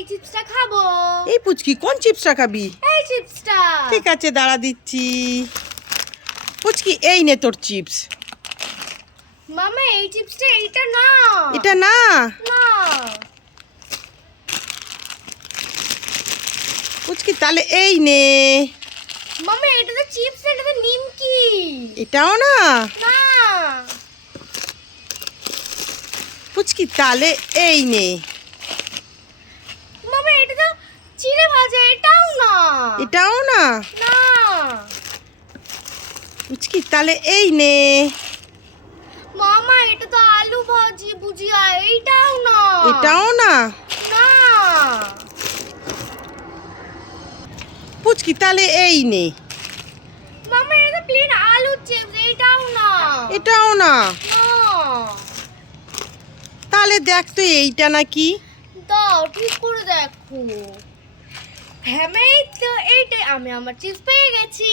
এই চিপসটা খাবো। এই পুচকি কোন চিপসটা খাবি? এই চিপসটা। ঠিক আছে দাঁড়া দিচ্ছি। পুচকি এই নে তোর চিপস। মামা এই চিপসটা এইটা না। এটা না? না। পুচকি তাহলে এই নে। মামা এটা তো চিপস, এটা তো নিমকি। এটাও না? না। পুচকি তাহলে এই নে। মামা এটা তো চিড়ে ভাজা, এটাও না। এটাও না? না। পুচকি তাহলে এই নে। মামা এটা তো আলু ভাজি ভুজিয়া, এইটাও না। এটাও না? না। পুচকি তাহলে এই নে। মামা এটা তো প্লেন আলু চিপস, এইটাও না। এটাও না? না। তাহলে দেখ তো এইটা নাকি। দাও ঠিক করে দেখো। হ্যাঁ এই তো এইটাই, আমি আমার চিপস পেয়ে গেছি।